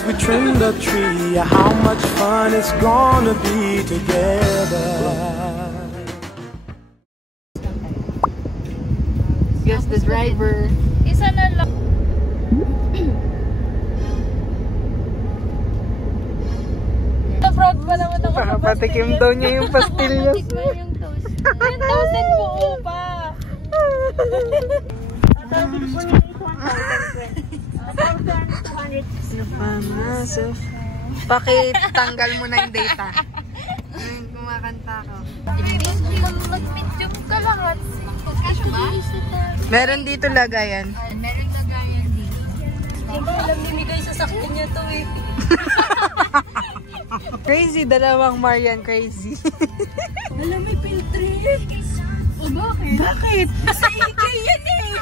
as we trim the tree. How much fun it's gonna be together. Guess the driver. Isa na lang. Proud pa naman ako sa pastillas. Patikim daw niya yung pastillas. Tikman yung toast. 10,000 buo pa. Pakitanggal mo na yung data. Kumakanta ko. Mag-medium ka lang at Meron dito lagayan. meron lagayan dito. Diba alam ni guys, sasakyan niya to eh. Crazy, dalawang Marian crazy. Alam, may field trip. O bakit? Bakit? Sa EK yan eh.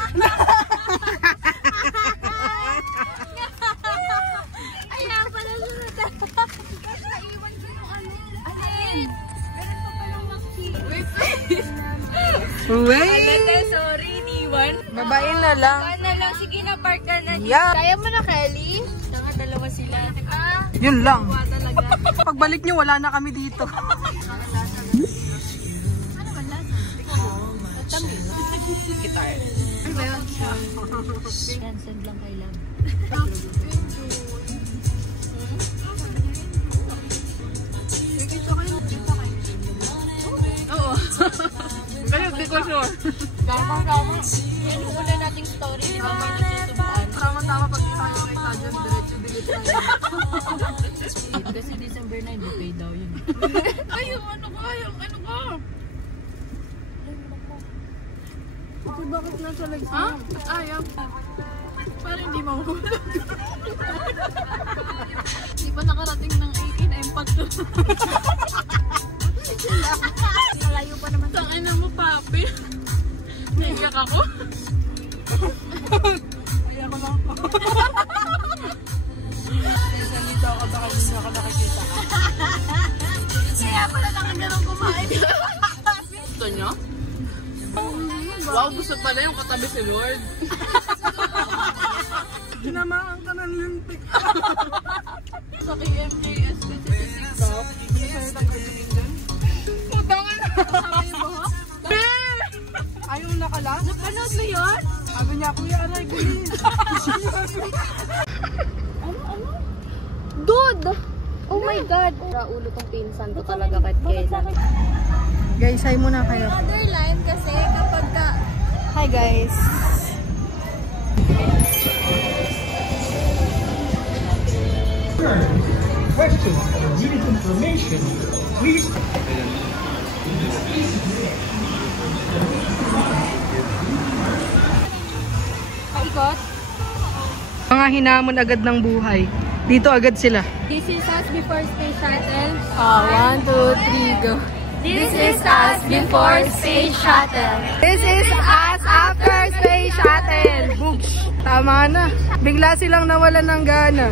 Ayaw pala siya na tapos. Kasi naiwan ko yung ano. Ano yun? Meron pa palang maki. Wait! Sorry, niwan. Babae na lang. Ano lang, sige na, park ka na. Yeah. Kaya mo na, Kelly? Saka dalawa sila. Yun lang. Talaga. Pagbalik niyo, wala na kami dito. Guitar. Ano ba yun? Send lang kay Lab. Oo. Kaya di ko sure. Tama. Yan yung una nating story, di ba? May nagsusubuan. Tama-tama pag di tayo nakita dyan, diretso-diretso tayo. Kasi December 9, pay daw yun. Ayaw, ano ka? Ito bakit nasa legs mo? Ha? Ayaw. Parang hindi mahuhulog. Di pa nakarating ng 18, impact to. Malayo pa naman. Tangin na mo, papi. Naiyak ako. Ayaw ko lang ako. Salita ako sa kanina ako nakikita ka. Kaya pala nakagarong kumain. Gusto nyo? Wow, gusto pala yung katabi si Lord. Tinamaan ka ng limpik. Sa KMJS specific top. Pinasalitan ka din dyan. Putangan na! Sabi mo, ha? Ayaw nakala? Napanood mo yun? Sabi niya, Kuya Aray, gulis. Ano? Dude! Oh my God! Ulo tong pinsan ko talaga kahit kailan. Guys, hi muna kayo. Another line kasi kapag ka... Hi guys. Questions or needed information, please. Paikot? Mga hinamon agad ng buhay. Dito agad sila. This is us before space shuttle. 1, 2, 3, go. This is us before space shuttle. This is us after space shuttle. Books. Tama na. Bigla silang nawalan ng gana.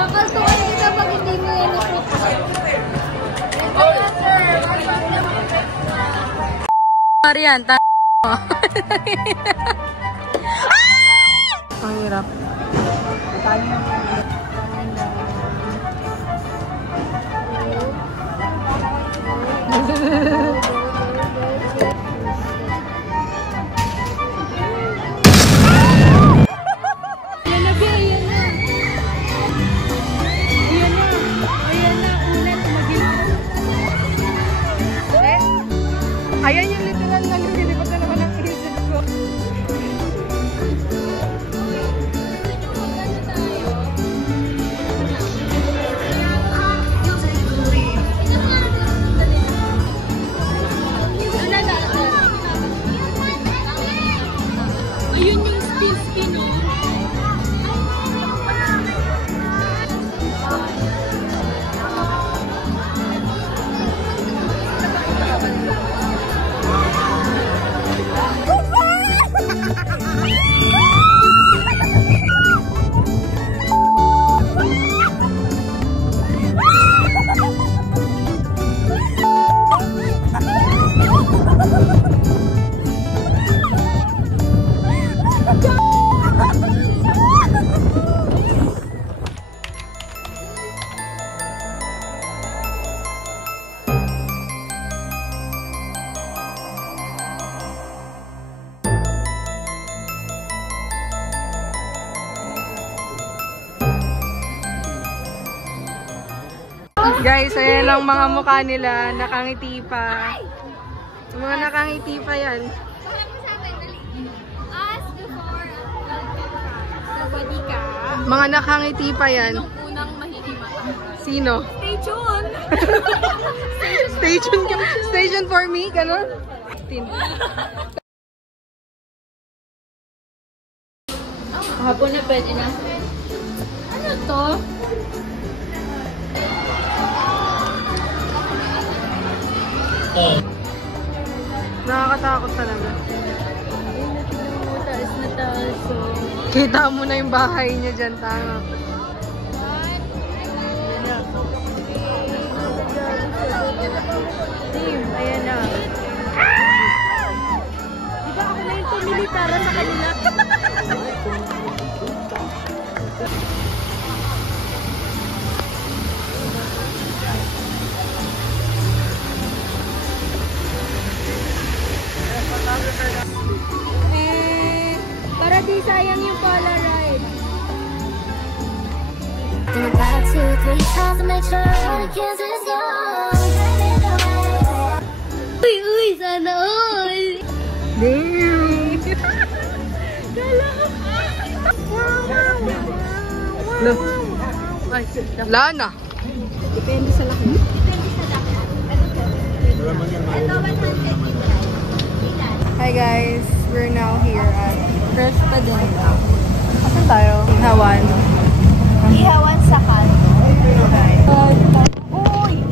Kakaltukan kita pag hindi mo yan Marian, ang hirap. Ayan yung literal na lumilipat na naman ang isip ko. Steel skin, oh. Guys, ayan ang mga mukha nila. Nakangiti pa. Mga nakangiti pa yan. As before, ka. Mga nakangiti pa yan. Yung unang mahihimata. Sino? Stay tuned! Station ka. Station for me, ganun. Hapon na pwede na. Ano to? Nakakatakot talaga. Taas na taas. Kita mo na yung bahay niya dyan, tanga. Ayan na. Diba ako na yung pumili para sa kanila? Para di sayang yung Polaroid. About 2-3 times to make sure the kiss is gone. Uy, sana all. Damn! Look. Ay, Lana. Depende sa laki. Hi guys, we're now here at Fresh Padilla. Asan tayo? Ihawan. Ihawan sa kanto. Uy!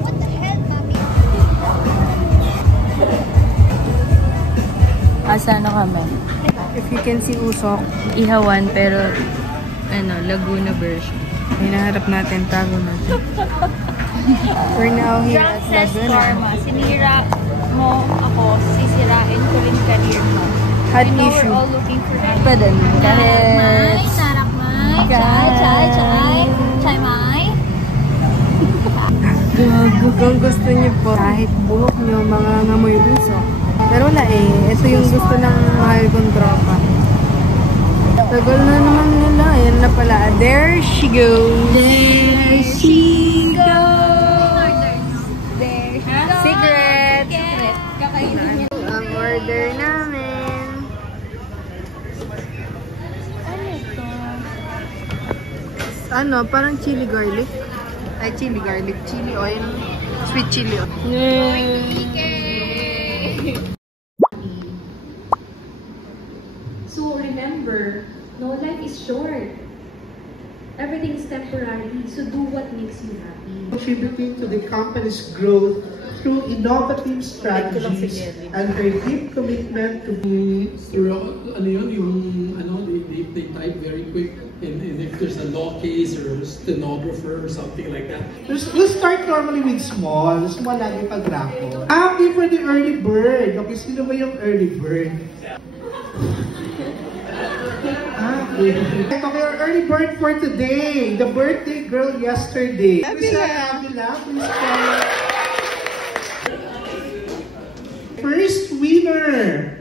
What the hell, mami? Asa na kami? If you can see Usok, Ihawan pero ano, Laguna version. hinaharap natin, tago natin. We're now here at Laguna. Sinira mo ako, sisirain ko rin career mo. Hot I know issue. we're all looking for that. Pwede mo. May, sarak may, chai may. Kung gusto niyo po, kahit buhok niyo, mga ngamoy usok. Pero wala eh, ito yung gusto ng mahal kong tropa. Tagal na naman nila, ayan na pala. There she goes. There she goes. There she goes. Secret. Kakainin niya. Ang order namin. Ano ito? Ano, parang chili garlic. Ay, chili garlic. Chili oil. Sweet chili oil. So remember, no, life is short. Everything is temporary, so do what makes you happy. Contributing to the company's growth through innovative strategies and her deep commitment to they type very quick, and if there's a law case or a stenographer or something like that. We'll start normally with small lagi pag-rapo. Happy for the early bird. Okay, sino ba yung early bird? Okay, our early bird for today. The birthday girl yesterday. Abila, please call. First winner.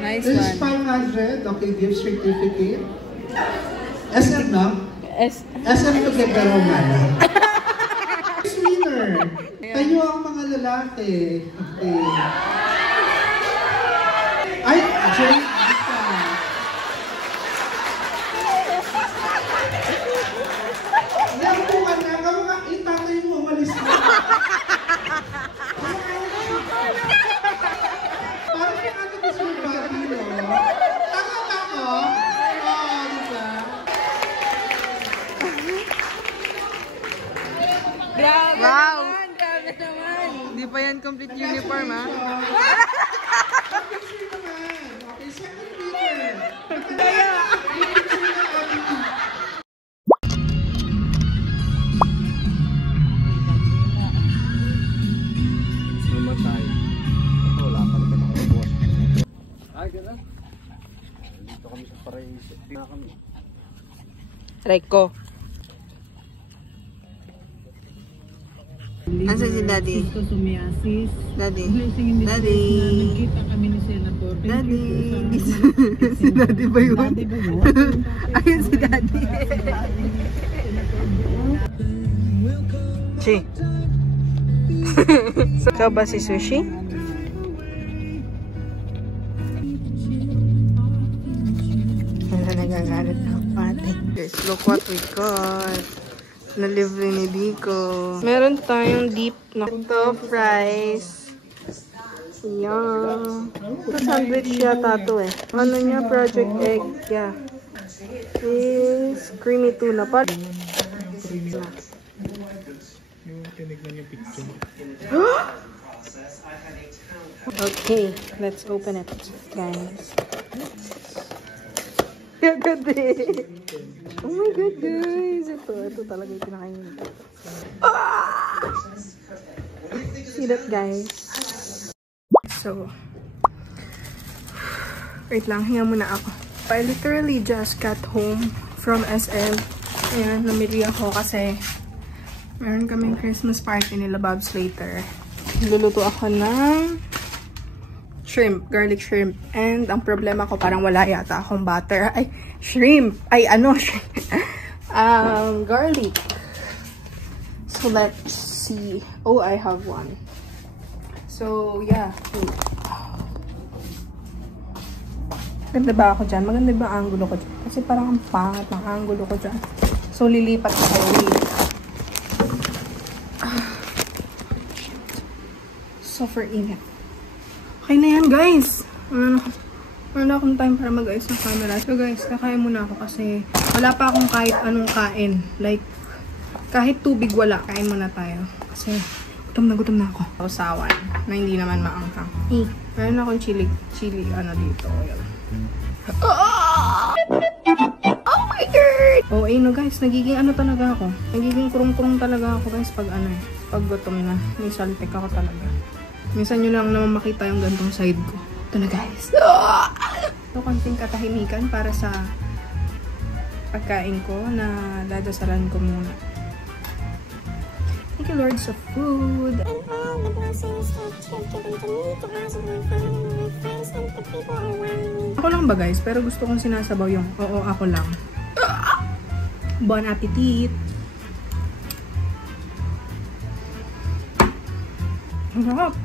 Nice This is one. 500. Okay, gift certificate. SM, no? SM to get the romana. First winner. Kayo ang mga lalaki. Okay. Ay, Jake. Parang yung ating gusto yung body, no? complete uniform, ha? Okay, second winner. Namatay. Wala pa naman ako buwan. Ay, gano'n. Dito kami sa Paraíso. Dito kami. Reiko. Asa si Daddy? Daddy. Daddy. Daddy. Si Daddy ba yun? Ayun si Daddy. Chi. Ikaw ba si Sushi? Wala nagagalit ang pati. Guys, look what we got. Na-libre ni Biko. Meron tayong deep na fries. Yan. Ito sandwich yata to eh. Ano niya? Project egg. Yeah. Is creamy tuna pa. Okay, let's open it, guys. Gagad eh. Oh my god, guys. Ito talaga yung pinakainin ko. See that, guys? So, wait lang, hinga muna ako. I literally just got home from SM. Ayan, namili ako kasi meron kaming Christmas party nila Bob's later. Luluto ako ng shrimp, garlic shrimp. And ang problema ko, parang wala yata akong butter. Ay, shrimp! Ay, ano? Garlic. So, let's see. Oh, I have one. So, yeah. Maganda ba ako dyan? Maganda ba ang angulo ko dyan? Kasi parang ang pangat ng angulo ko dyan. So, lilipat ako. Super init. Okay na yan, guys. Wala akong time para mag-ayos ng camera. So, guys, kakain muna ako kasi wala pa akong kahit anong kain. Like, kahit tubig wala. Kain muna tayo. Kasi, gutom na ako. Usawan na hindi naman maangkang. Meron akong chili, ano dito. Ayan. Oh my God! Oh, no, guys. Nagiging ano talaga ako. Nagiging kurong-kurong talaga ako, guys, pag ano eh. Pag gutom na. May saltik ako talaga. Minsan nyo lang naman makita yung gantong side ko. Ito na, guys. Ito, konting katahimikan para sa pagkain ko na dadasalan ko muna. Thank you, Lord, sa food. And all the blessings that you've given to me, to us, my family, my friends, and the people around me. Ako lang ba, guys? Pero gusto kong sinasabaw yung oo, ako lang. Bon appetit! Ang sarap!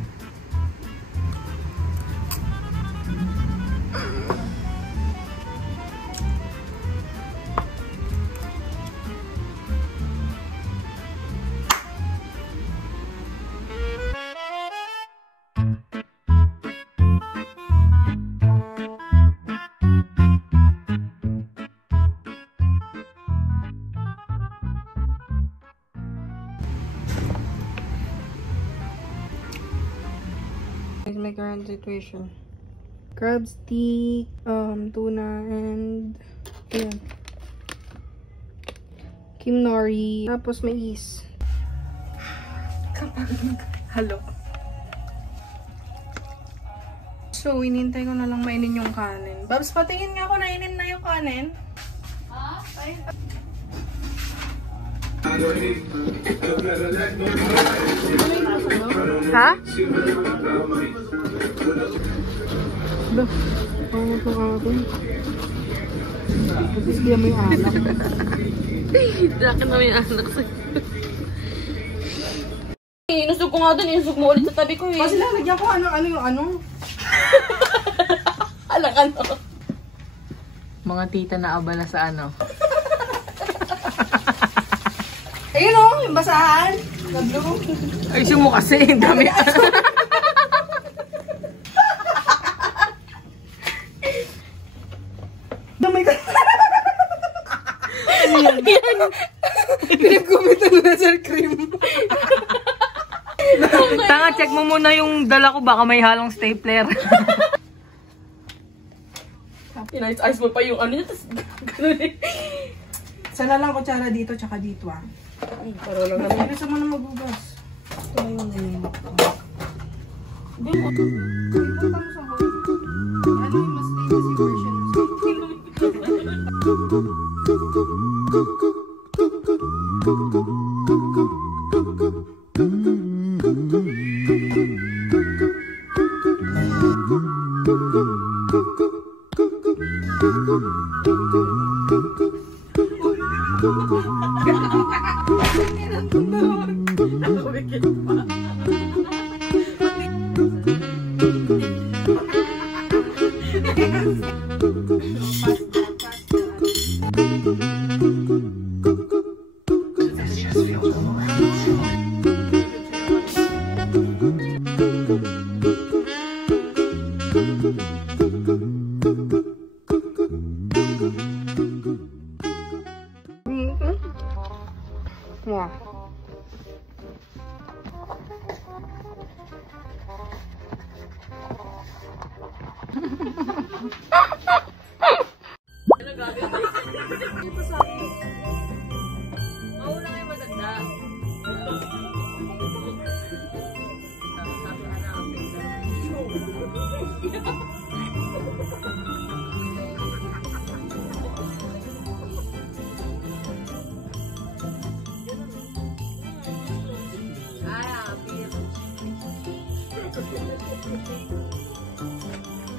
Is my current situation. Crab stick, tuna, and ayan. Kim nori. Tapos mais. Halo. So, inintay ko na lang mainin yung kanin. Babs, patingin nga ako, nainin na yung kanin. Ha? Ay. Ha? Ba? Ano ito akin? Tapos kaya mo yung anak. Dakin na may anak sa'yo. Inusog ko nga doon, inusog mo ulit sa tabi ko eh. Kasi lalagyan ko ano yung ano. Alang ano? Mga tita na abala sa ano. Ayun o, yung basahan. Na blue. Ay, mo kasi. Dami. Dami ka. Ano yan? Pinagkumitan mo na sa cream. Tanga, check mo muna yung dala ko. Baka may halong stapler. Inayos-ayos mo pa yung ano niya. Tapos gano'n eh. Sana lang kutsara dito, tsaka dito ah. Para lang naman. Bilisan mo na magugas. Ito na yung nililok ko. Hindi mo. Ipunta mo sa hole. Ano yung mas famous version mo Wow.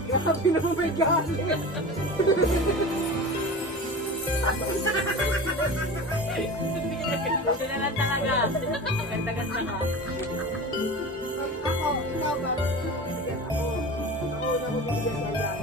Grabe na mo may gani. Gusto na lang talaga. Ganda-ganda ka. Ako, labas. Ako nabibigyan sa lang.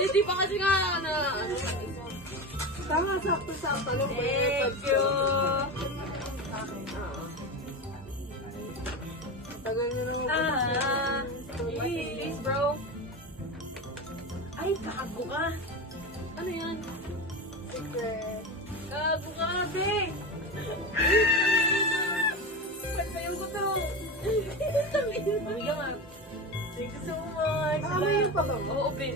Hindi pa kasi nga na ano. Tama, sakto-sakto. Thank you. Tagal nyo naman. Please, bro. Ay, kago ka. Ano yan? Secret. Kago ka, be. Pantayan ko to. Bumigyan nga. Thank you so much. May pa ba? Oo, be.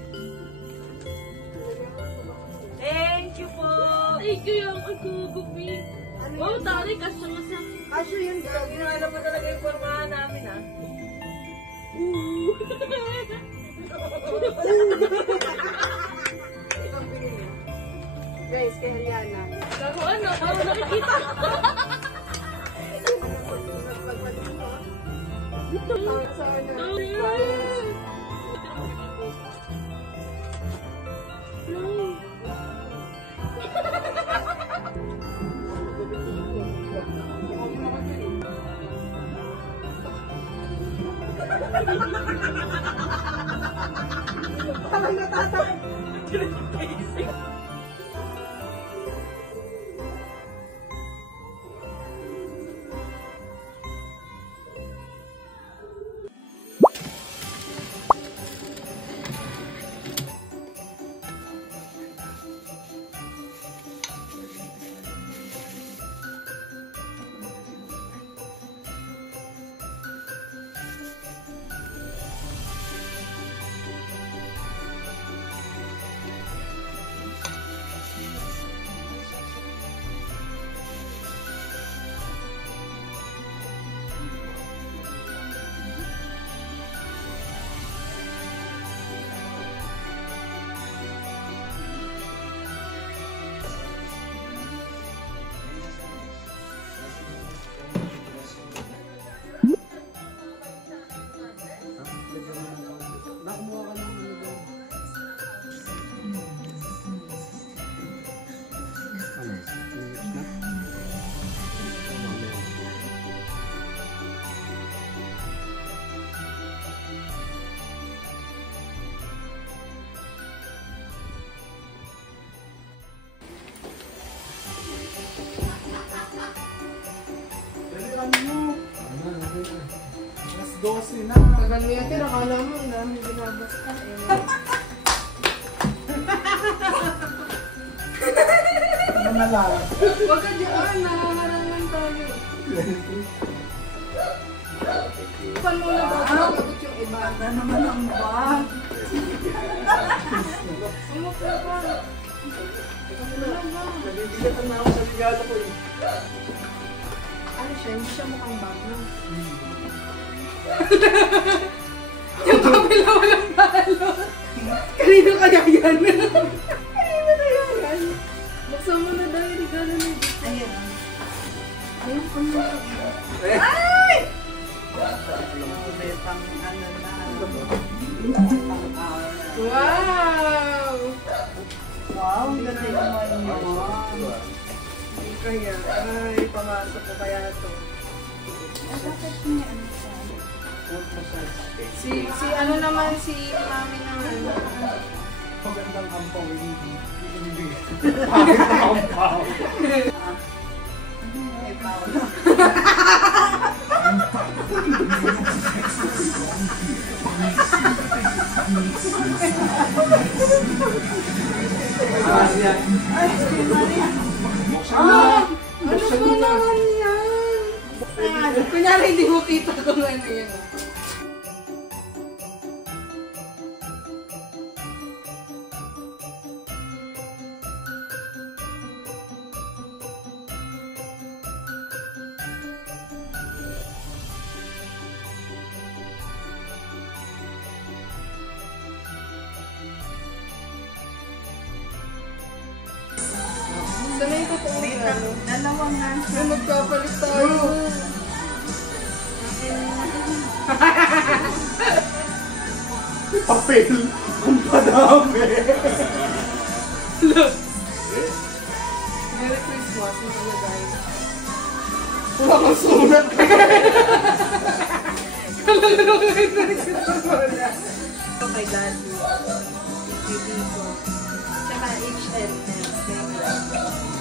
Thank you po. Thank you yung agugugmi. Wow, tari, kasya nga sa... Kasya yun, girl. Ginala mo talaga yung formahan namin, ha? Guys, kay Rihanna. Gago ano? Ano nakikita? Parang natatakot. Tagal mo. Alas 12 na. Tagal mo yan, pero akala mo, ang dami binabasta eh. Ano na lang? Huwag ka dyan, nakaharangan tayo. Saan mo na ba? Abot yung iba. Bata naman ang bag. Ano ka ba? Nabibigatan na ako sa regalo ko eh. Ano siya? Hindi siya mukhang bag, no? Yung kabila walang balot. Kanino kaya yan? Kanino kaya yan? Buksan mo na daw yung regalo na yun. Ayan. Ayun ko na. Ay! May pang ano na. Wow! Wow, ganda naman mo. Hindi kaya. Ay, pamasok ko kaya ito. Bakit niya ano siya? Si ano naman, si mami naman. Magandang ampaw, hindi. May power. Ano ba naman yan? Kunyari, hindi ko kita kung ano yan. Sanay ko kung ano. Dalawang nga siya. Ay, magkapalit tayo. Papel! Ang padami! Look! Merry Christmas, nakalagay. Wala kang sulat ka! Nakalagay na rin sa wala. Ito kay Daddy. Baby ko. Tsaka HL.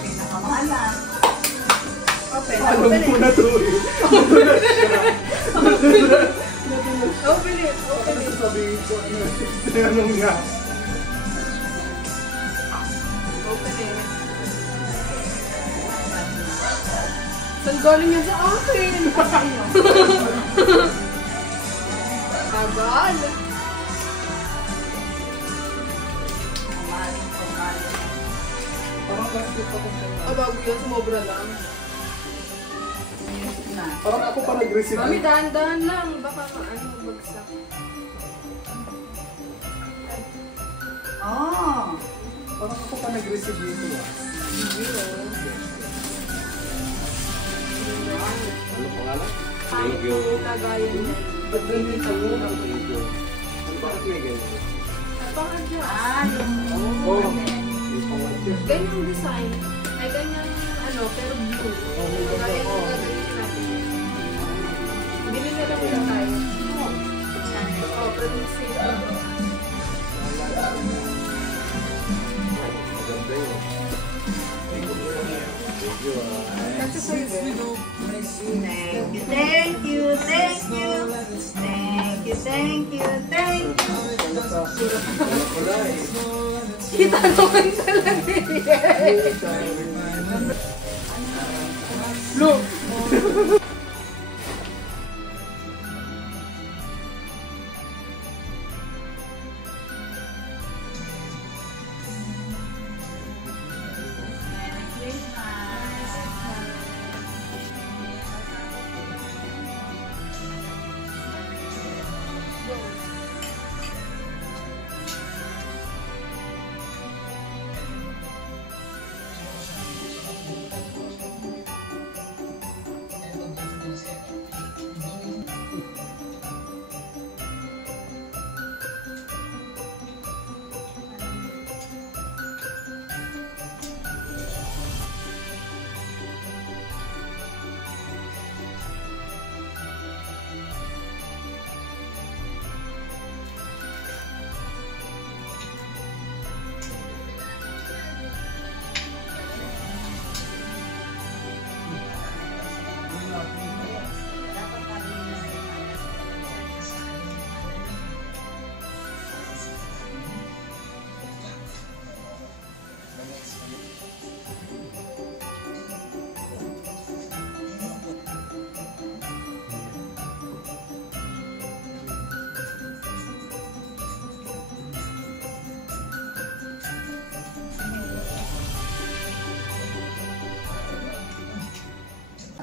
Pinakamahal na. Open. Alam ko na to eh. Open it, open it. Sabihin ko, ano nga. Open it. Saan galing yan sa akin? Tagal. Parang plastic ako siya. Bago yan, sumobra lang. Parang ako pa nag-receive. Mami, dahan-dahan lang. Baka ano, bagsak. Oh! Parang ako pa nag-receive dito ah. Hindi oh. Ano pangalan? Kahit yung lagayan niya. Ba't ganito mo? Ano ba may ganyan? Baka dyan. Yung... Oh. Ganyang design. Ay, ganyang ano, pero blue. Kaya yung gagawin natin. Bili na lang yung tayo. Oh, pero same. Maganda yun. Thank you Kasi sa'yo, Thank you, thank you. Thank you, thank you, thank you. kita naman talaga eh. Look!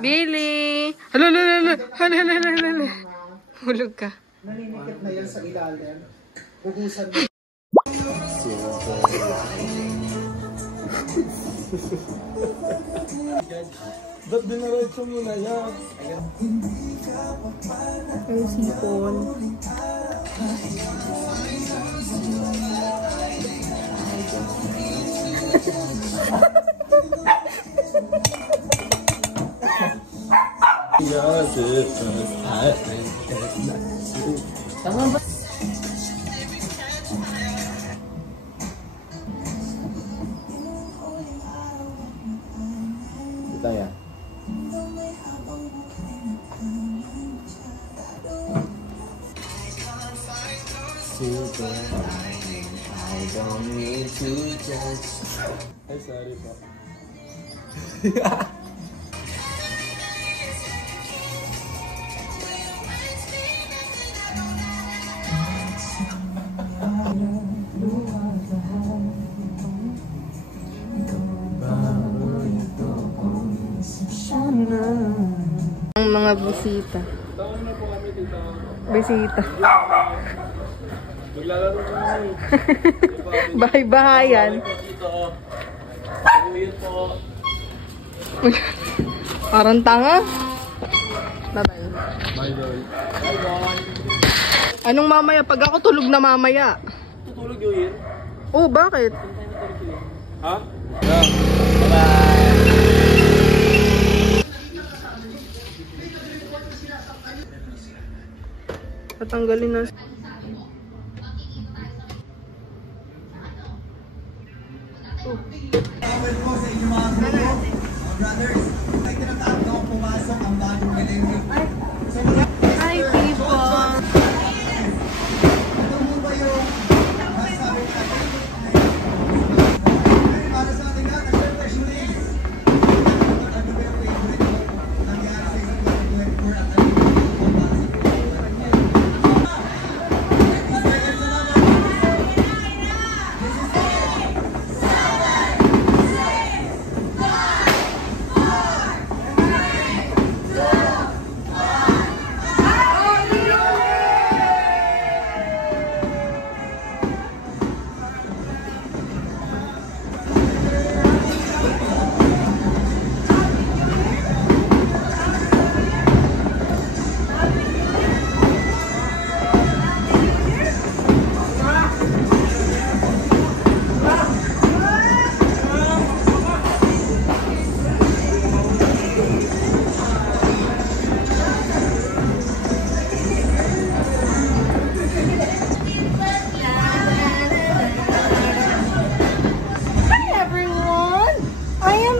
Billy! Hala. Hulog ka. Naninikit na yan sa ilalim. Buhusan mo. Ba't dinaretso mo na yan? Ay, sipon. Tama ba? Kita ya. Super. I don't need to judge. Ay, sorry po. Ang mga bisita. Bisita. Maglalaro kami. Bahay-bahayan. Parang tanga. Bye-bye. Bye-bye. Anong mamaya? Pag ako tulog na mamaya. Tutulog yung yun? Oh, bakit? Ha? Bye-bye. Patanggalin na. Hi, people!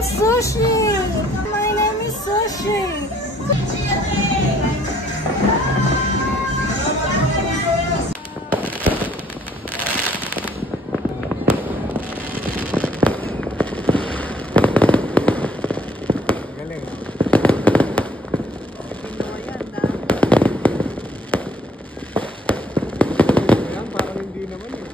Sushi! My name is Sushi! Galing. Ayan, parang hindi naman eh.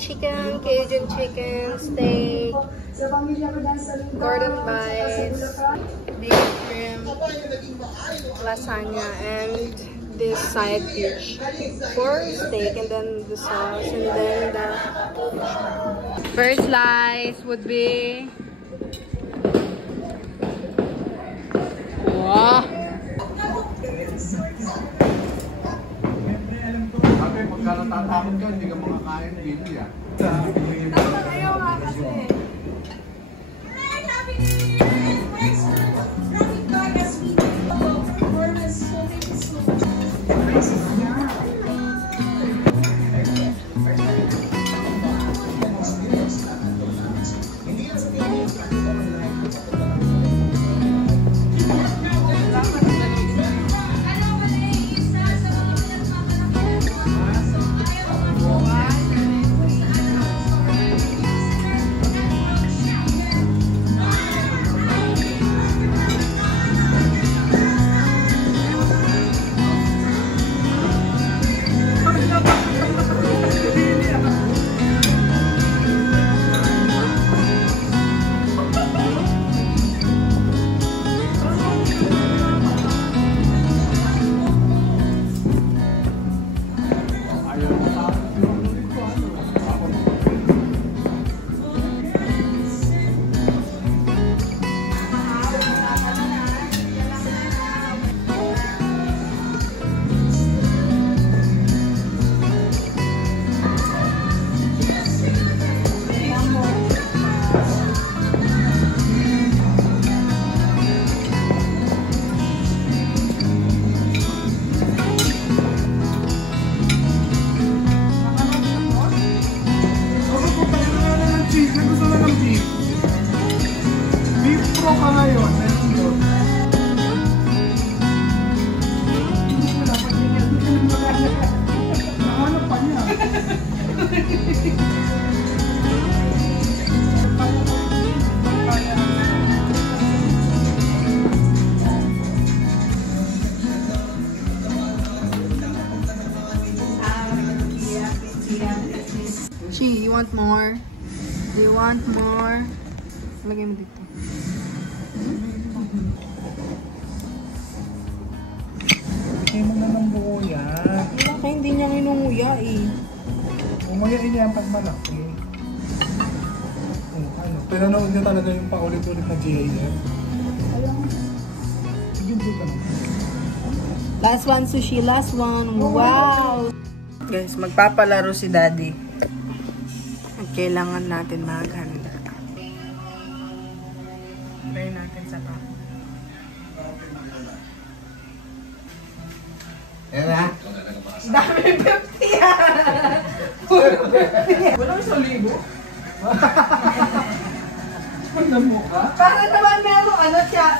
Chicken, Cajun chicken, steak, Gordon bites, beef shrimp, lasagna, and this side dish for steak, and then the sauce, and then the first slice would be wow. Sabi, pagka natatakot ka, hindi ka makakain dito yan. Ayaw nga kasi. Pro ka ngayon. Ano pa niya? She, you want more? Do you want more? Lagay mo dito. Hindi mo na ng buo yan. Kaya hindi niya nginunguya eh. Umuyain niya ang pagmalaki. Ano? Pinanood niya talaga yung paulit-ulit na GAF. Sige, ka naman. Last one, Sushi. Last one. Wow! Guys, magpapalaro si Daddy. At kailangan natin maghanda. Try natin sa pa. Yan na? Dami 50 yan! Wala 1,000. Ano mo ka? Para naman meron,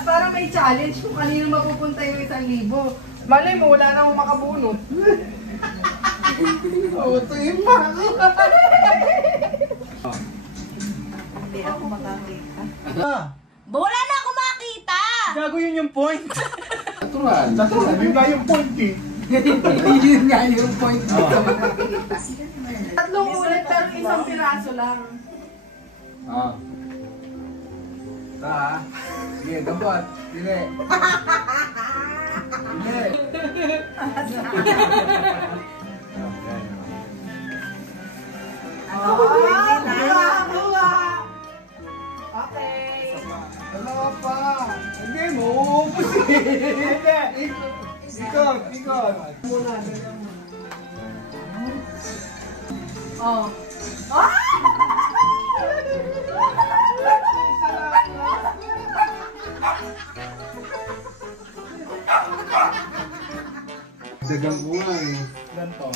para may challenge kung kanino mapupunta yung 1,000. Malay mo, wala na akong makabunot. Ito yung mako. Hindi ako makakita. Wala na ako makita! Gago yun yung point. Natural. Natural. Yun nga yung point eh. Yun nga yung point dito makakita. 3 ulit pero 1 piraso lang. Sige, gabot. Dili. Dili. Okay. Dalawa pa. Hindi mo. Ikot. Muna. Oh. Dagang buwan. Ganto.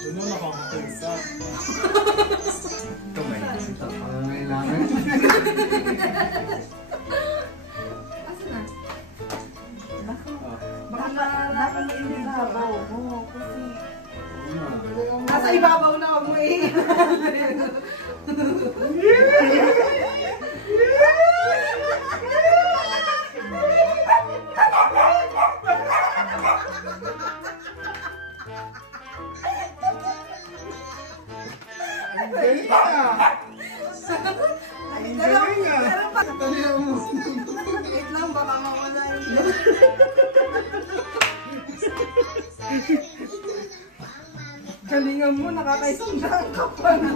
Ano nakakakita? Ito may isip ang pangangailangan. Baka ibabaw mo kasi nasa ibabaw na ako eh. Wait lang, baka mawala yun. Galingan mo, nakakaisandaan ka pa na.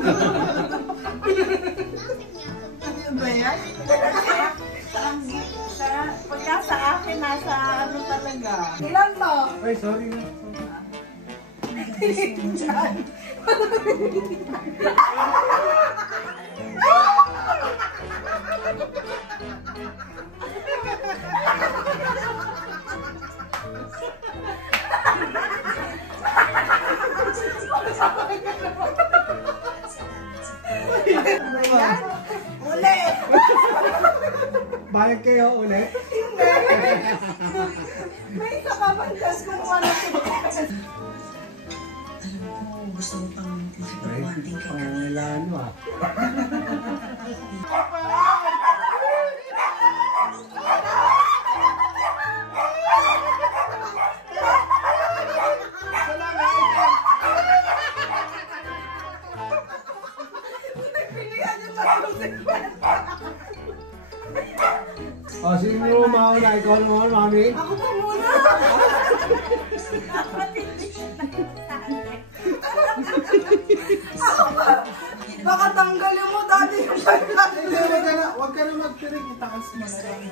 Ano ba yan? Pagka sa akin, nasa ano talaga. Ilan to? Ay, sorry na. Diyan. Ulit! Bayag kayo ulit? Hindi! May isa ka ba dyan kung ano Gusto mo pang Ay, pangangailangan mo ah. Oh, sino mauna? Ikaw naman, mami? Ako pa muna! Ako pa! Baka tanggalin mo dati yung pagkakas. Huwag ka na magpiring. Itakas mo na lang.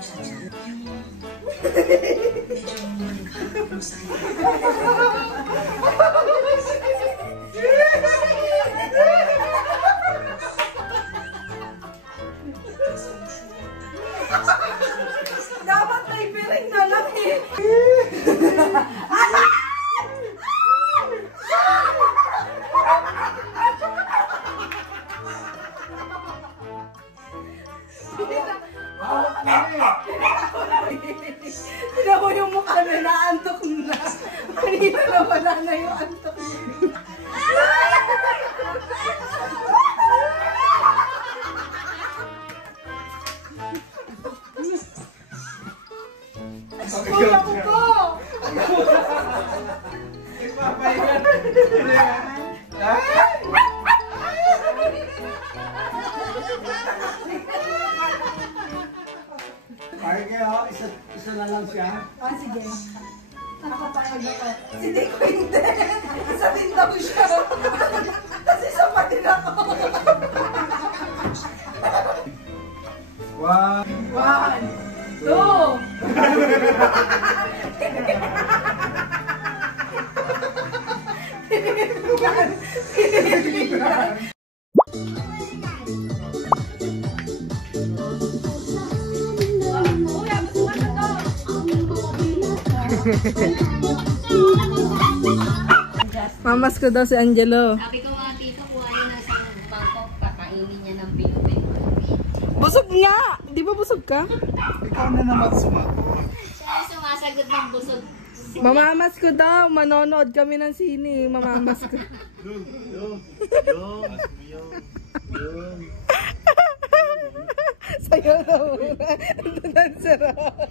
Dapat may piring na lang eh. Tignan mo yung mukha na naantok na. Kanina na wala na yung antok niya. Kuya ko ko! Ay, kaya isa na lang siya. Ah, sige. Nakapayag ako. Hindi ko hindi. Isa din daw siya. Kasi isa pa din ako. One, two. Mamas ko daw si Angelo. Sabi ko mga tito, kuha niyo na sa bangkok, pakainin niya ng pinupin. Busog nga! Di ba busog ka? Ikaw na naman sumagot. Siya sumasagot ng busog. Mamamas ko daw. Manonood kami ng sine. Mamamas ko. Sayo na muna. Ito na sarap.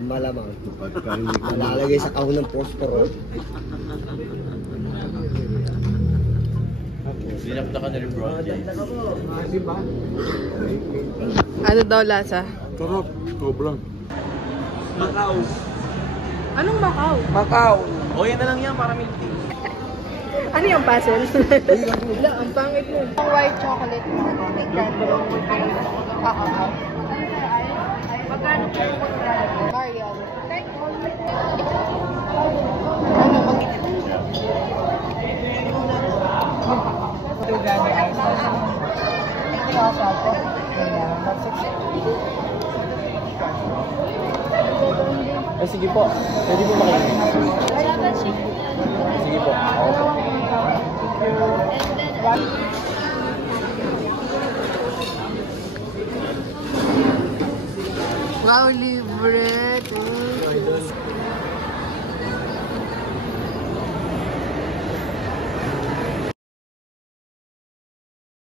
Malamang. Lalagay sa kahon ng posporo. Dinapta ka na rin, bro. Ano daw lasa? Sarap. Sobrang. Macau. Anong Macau? Macau. O, yan na lang yan para milk tea. Ano yung puzzle? Wala, ang pangit mo. Ang white chocolate mo. May candle. Magkano po yung magkano? Mariel. Ano mag-init? Ito gano'n ay sasa. Sasa po. Kaya, mag-success. Ay, sige po. Pwede po makinig. Sige po. Wow, libre.